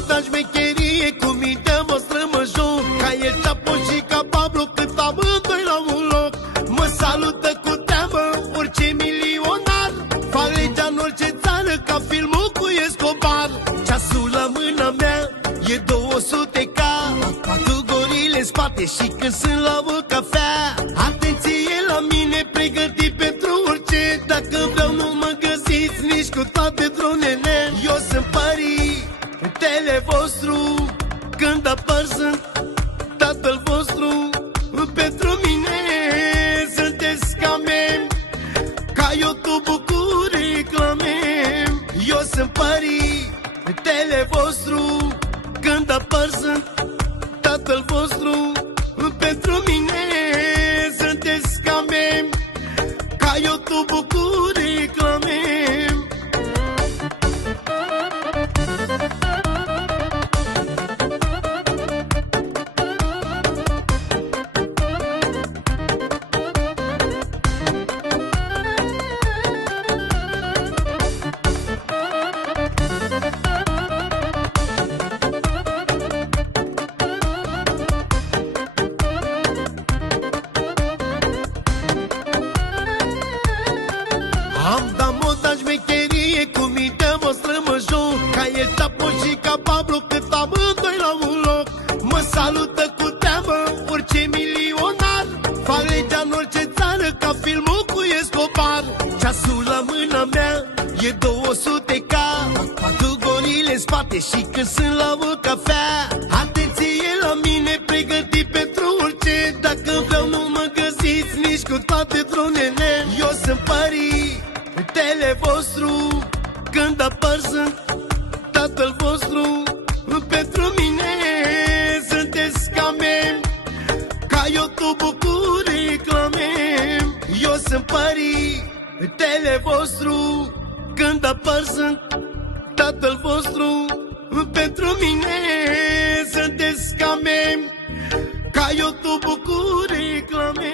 moda șmecherie, cu mintea voastră mă joc, ca El Chapo și ca Pablo, cât amândoi la un loc. Mă salută cu treabă orice milionar, fac legea în orice țară, ca filmul cu Escobar. Ceasul la mâna mea e 200K, patru gorile în spate și când sunt la o cafea. Atenție la mine, pregătit pentru orice, dacă vreau nu mă găsiți nici cu toate dronele. Eu sunt părintele vostru, când apar sunt tatăl vostru. Pentru mine sunteți ca mem, ca YouTube-ul cu reclame. Eu sunt părintele vostru, când apar sunt tatăl vostru. Pentru mine sunteți ca mem, ca YouTube-ul cu reclame. Am dat moda șmecherie, cu mintea voastră mă joc, ca El Chapo și ca Pablo, cât amândoi la un loc. Mă salută cu treabă orice milionar, fac legea în orice țară, ca filmul cu Escobar. Ceasul la mâna mea e 200K, patru gorile în spate și când sunt la o cafea. Atenție la mine, pregătit pentru orice, dacă vreau nu mă găsiți nici cu toate dronele. Eu sunt părintele vostru, când apar sunt tatăl vostru. Pentru mine sunteți ca mem, ca YouTube-ul cu reclame. Eu sunt părintele vostru, când apar sunt tatăl vostru. Pentru mine sunteți ca mem, ca YouTube-ul cu reclame.